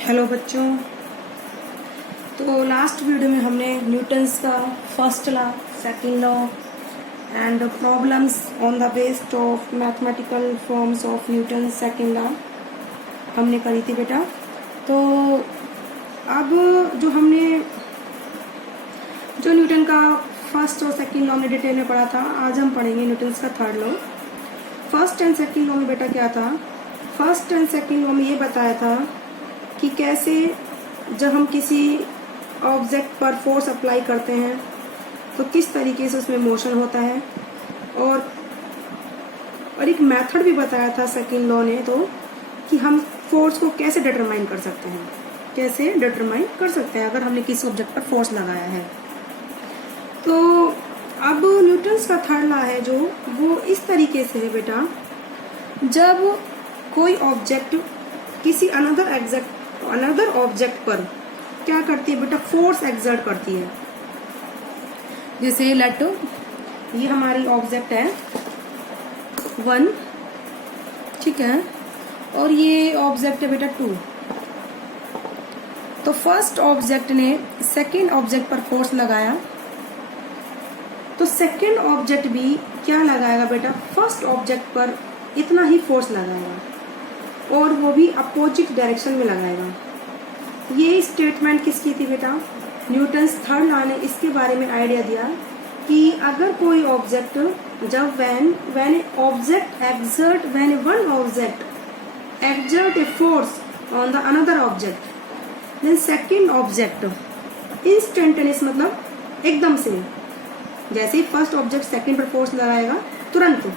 Hello बच्चों। तो last video में हमने न्यूटन्स का first law, second law and problems on the based of mathematical forms of Newton second law हमने करी थी बेटा। तो अब जो न्यूटन का फर्स्ट और सेकंड लॉ में डिटेल में पढ़ा था, आज हम पढ़ेंगे न्यूटन्स का third law. First and second law में बेटा क्या था? फर्स्ट एंड सेकंड लॉ में ये बताया था कि कैसे जब हम किसी ऑब्जेक्ट पर फोर्स अप्लाई करते हैं तो किस तरीके से उसमें मोशन होता है, और एक मेथड भी बताया था सेकंड लॉ ने, तो कि हम फोर्स को कैसे डिटरमाइन कर सकते हैं, अगर हमने किसी ऑब्जेक्ट पर फोर्स लगाया है। तो अब न्यूटन्स का थर्ड लॉ है जो वो इस तरीके से है बेटा, जब कोई ऑब्जेक्ट किसी अनदर ऑब्जेक्ट पर क्या करती है बेटा, फोर्स एक्सर्ट करती है। जैसे लेट ये हमारी ऑब्जेक्ट है 1, ठीक है, और ये ऑब्जेक्ट है बेटा 2। तो फर्स्ट ऑब्जेक्ट ने सेकंड ऑब्जेक्ट पर फोर्स लगाया, तो सेकंड ऑब्जेक्ट भी क्या लगाएगा बेटा, फर्स्ट ऑब्जेक्ट पर इतना ही फोर्स लगाएगा, और वो भी अपोजिट डायरेक्शन में लगाएगा। ये स्टेटमेंट किसकी थी बेटा? न्यूटन्स थर्ड लॉ ने इसके बारे में आइडिया दिया कि अगर कोई ऑब्जेक्ट जब when one object exert a force on the another object, then second object instantaneous, मतलब एकदम से, जैसे ही फर्स्ट ऑब्जेक्ट सेकंड पर फोर्स लगाएगा तुरंत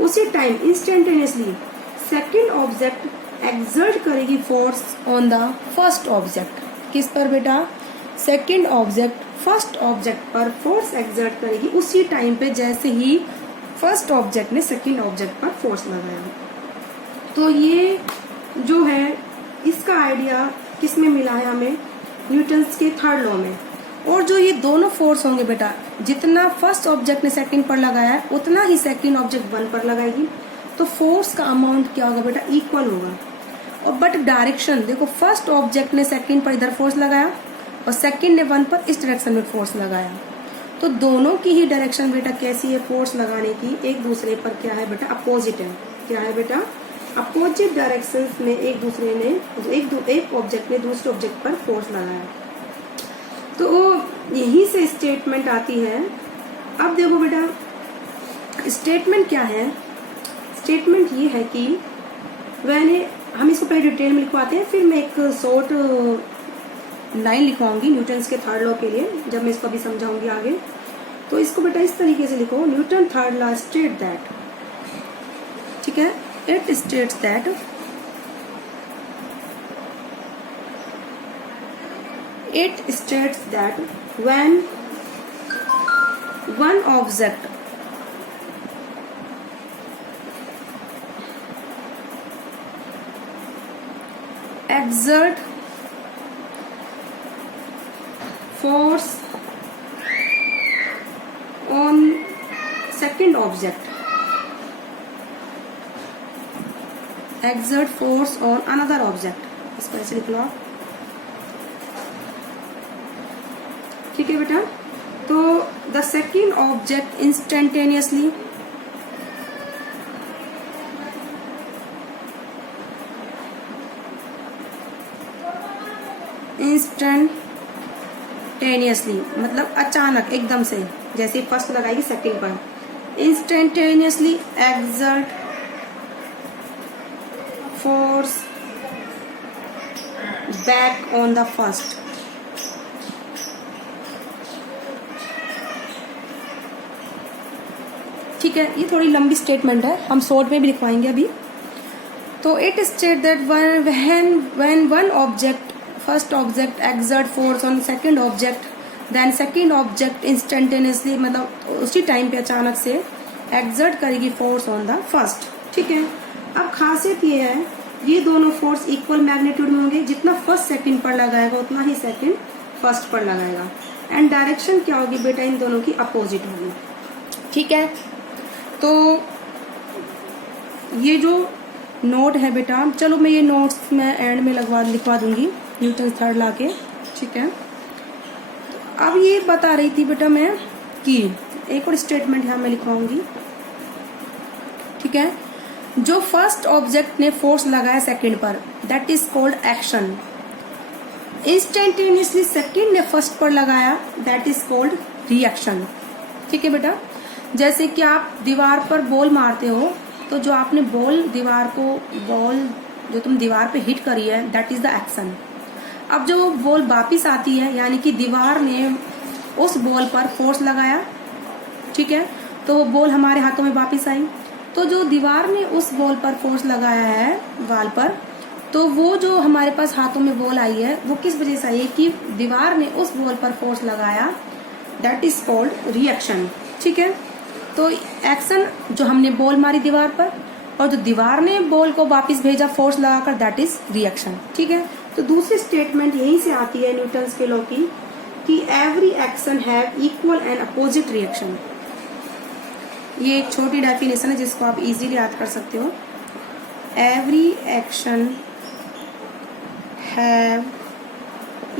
उसी time instantaneously second object exert करेगी force on the first object. किस पर बेटा? सेकंड ऑब्जेक्ट फर्स्ट ऑब्जेक्ट पर फोर्स एक्सर्ट करेगी उसी टाइम पे जैसे ही फर्स्ट ऑब्जेक्ट ने सेकंड ऑब्जेक्ट पर फोर्स लगाया। तो ये जो है इसका आइडिया किस में मिला है हमें? न्यूटन्स के थर्ड लॉ में। और जो ये दोनों फोर्स होंगे बेटा, जितना फर्स्ट ऑब्जेक्ट ने सेकंड पर लगाया है उतना ही सेकंड ऑब्जेक्ट 1 पर लगाएगी, तो फोर्स का अमाउंट क्या होगा बेटा? इक्वल होगा। और बट डायरेक्शन देखो, फर्स्ट ऑब्जेक्ट ने सेकंड पर इधर फोर्स लगाया और सेकंड ने 1 पर इस डायरेक्शन में फोर्स लगाया, तो दोनों की ही डायरेक्शन बेटा कैसी है फोर्स लगाने की? एक दूसरे पर क्या है बेटा? अपोजिट है। क्या है बेटा? अपोजिट डायरेक्शन में एक दूसरे ने एक ऑब्जेक्ट ने दूसरे ऑब्जेक्ट पर फोर्स लगाया। तो यही से स्टेटमेंट आती है। अब देखो बेटा स्टेटमेंट क्या है? स्टेटमेंट ये है कि हम इसको पहले डिटेल में लिखवाते हैं, फिर मैं एक शॉर्ट लाइन लिखवाऊंगी न्यूटन्स के थर्ड लॉ के लिए, जब मैं इसको अभी समझाऊंगी आगे। तो इसको बेटा इस तरीके से लिखो, Newton third law state that, ठीक है, it states that when one object exert force on second object, exert force on another object, इसको ऐसे लिख लो आप, ठीक है बेटा। तो द सेकेंड ऑब्जेक्ट इंस्टेंटेनियसली मतलब अचानक एकदम से, जैसे फर्स्ट लगाएगी सेकेंड पर, instantaneously exert force back on the first. ठीक है, ये थोड़ी लंबी स्टेटमेंट है, हम शॉर्ट में भी लिखवाएंगे अभी। तो it state that when one object first object exert force on second object, then second object instantaneously, मतलब उसी टाइम पे अचानक से एक्सर्ट करेगी फोर्स ऑन द फर्स्ट। ठीक है, अब खासियत ये है, ये दोनों फोर्स इक्वल मैग्नीट्यूड में होंगे, जितना फर्स्ट सेकंड पर लगाएगा उतना ही सेकंड फर्स्ट पर लगाएगा, एंड डायरेक्शन क्या होगी बेटा? इन दोनों की अपोजिट होगी। ठीक है, तो ये जो नोट है बेटा, चलो मैं ये नोट्स मैं एंड में लिखवा दूंगी न्यूटन थर्ड लॉ के, ठीक है। तो अब ये बता रही थी बेटा मैं कि एक और स्टेटमेंट यहाँ मैं लिखवाऊंगी, ठीक है। जो फर्स्ट ऑब्जेक्ट ने फोर्स लगाया सेकंड पर, that is called action. Instantaneously second ने फर्स्ट पर लगाया, दैट इज कॉल्ड रिएक्शन, ठीक है बेटा। जैसे कि आप दीवार पर बॉल मारते हो, तो जो आपने बॉल जो तुम दीवार पे हिट करी है, दैट इज द एक्शन। अब जो बॉल वापिस आती है, यानी कि दीवार ने उस बॉल पर फोर्स लगाया, ठीक है, तो वो बॉल हमारे हाथों में वापिस आई। तो जो दीवार ने उस बॉल पर फोर्स लगाया है वॉल पर, तो वो जो हमारे पास हाथों में बॉल आई है वो किस वजह से आई है कि दीवार ने उस बॉल पर फोर्स लगाया, दैट इज कॉल्ड रिएक्शन, ठीक है। तो एक्शन जो हमने बॉल मारी दीवार पर, और जो दीवार ने बॉल को वापस भेजा फोर्स लगाकर, दैट इज रिएक्शन, ठीक है। तो दूसरी स्टेटमेंट यहीं से आती है न्यूटन्स के लॉ की कि every action have equal and opposite reaction. ये एक छोटी डेफिनेशन है जिसको आप इजीली याद कर सकते हो। Every action have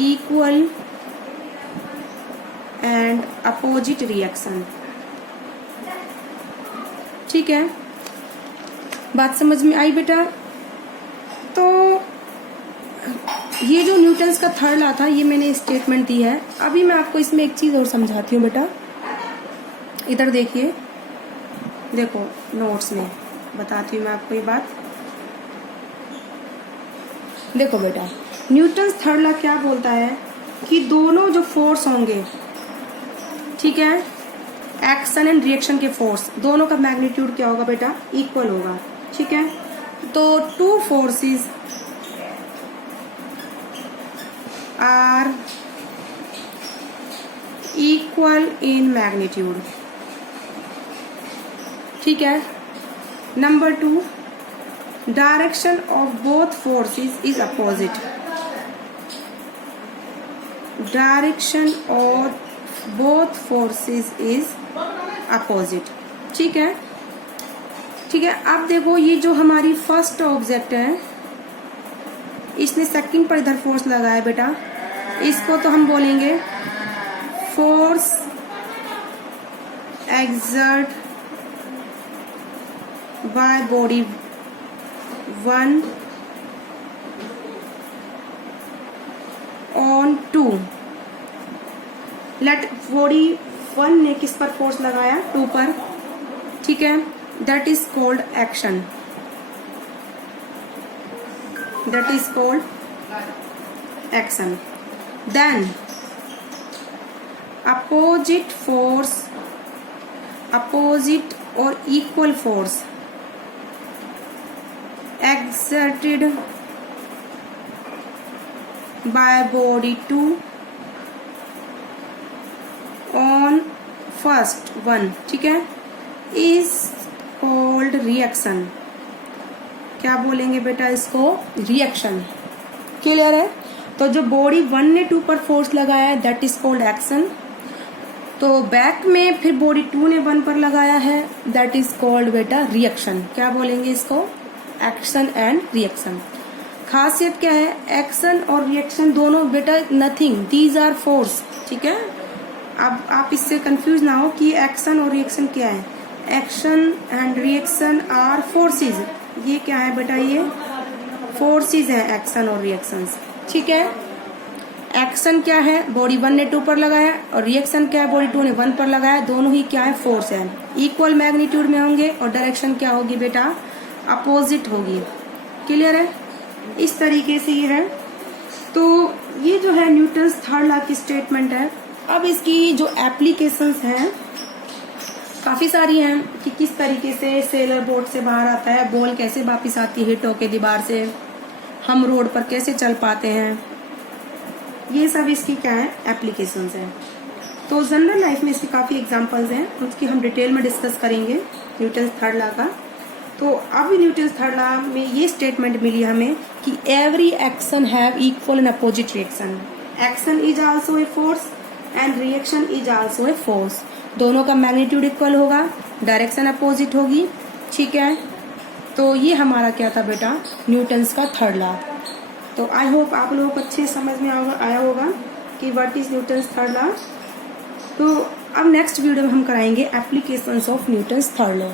equal and opposite reaction, ठीक है। बात समझ में आई बेटा? तो ये जो न्यूटन्स का थर्ड लॉ था, ये मैंने स्टेटमेंट दी है। अभी मैं आपको इसमें एक चीज और समझाती हूँ बेटा, इधर देखिए, देखो नोट्स में बताती हूँ मैं आपको ये बात। देखो बेटा, न्यूटन्स थर्ड लॉ क्या बोलता है कि दोनों जो फोर्स होंगे, ठीक है, एक्शन एंड रिएक्शन के फोर्स, दोनों का मैग्नीट्यूड क्या होगा बेटा? इक्वल होगा, ठीक है। तो two forces are equal in magnitude, ठीक है। Number 2, direction of both forces is opposite. Direction of both forces is opposite, ठीक है, ठीक है। अब देखो, ये जो हमारी फर्स्ट ऑब्जेक्ट है, इसने सेकंड पर इधर फोर्स लगाया बेटा, इसको तो हम बोलेंगे force exert by body 1 on 2। Let body 1 ने किस पर फोर्स लगाया? 2 पर, ठीक है। That is called action, that is called action. Then opposite force, opposite और equal force exerted by body 2 on first one, ठीक है, is called reaction। क्या बोलेंगे बेटा इसको? रिएक्शन। क्लियर है? तो जो बॉडी 1 ने 2 पर फोर्स लगाया है, दैट इज कॉल्ड एक्शन। तो बैक में फिर बॉडी 2 ने 1 पर लगाया है, दैट इज कॉल्ड बेटा रिएक्शन। क्या बोलेंगे इसको? Action and reaction. खासियत क्या है? एक्शन और रिएक्शन दोनों बेटा नथिंग, दीज आर फोर्स, ठीक है। अब आप इससे कंफ्यूज ना हो कि एक्शन और रिएक्शन क्या है। Action and reaction are forces. ये क्या है बेटा? ये फोर्सेस है, एक्शन और रिएक्शन, ठीक है। एक्शन क्या है? बॉडी 1 ने 2 पर लगाया, और रिएक्शन क्या है? बॉडी 2 ने 1 पर लगाया। दोनों ही क्या है? फोर्स है, इक्वल मैग्नीट्यूड में होंगे, और डायरेक्शन क्या होगी बेटा? अपोजिट होगी। क्लियर है? इस तरीके से ये है। तो ये जो है न्यूटन्स थर्ड लॉ की स्टेटमेंट है। अब इसकी जो एप्लीकेशंस हैं काफी सारी हैं कि किस तरीके से सेलर बोट से बाहर आता है, बॉल कैसे वापिस आती है हिट होके दीवार से, हम रोड पर कैसे चल पाते हैं, ये सब इसकी क्या है? एप्लीकेशंस हैं। तो जनरल लाइफ में इसके काफी एग्जांपल्स हैं, उसकी हम डिटेल में डिस्कस करेंगे न्यूटन्स थर्ड लॉ का। तो अब न्यूटन्स थर्ड लॉ में ये स्टेटमेंट मिली हमें कि every action have equal and opposite reaction. Action is also a force and reaction is also a force. दोनों का मैग्नीट्यूड इक्वल होगा, डायरेक्शन अपोजिट होगी, ठीक है। तो ये हमारा क्या था बेटा, न्यूटन्स का थर्ड लॉ। तो आई होप आप लोगों को अच्छे समझ में आया होगा कि what is Newton's third law. तो अब नेक्स्ट वीडियो में हम कराएंगे applications of Newton's third law.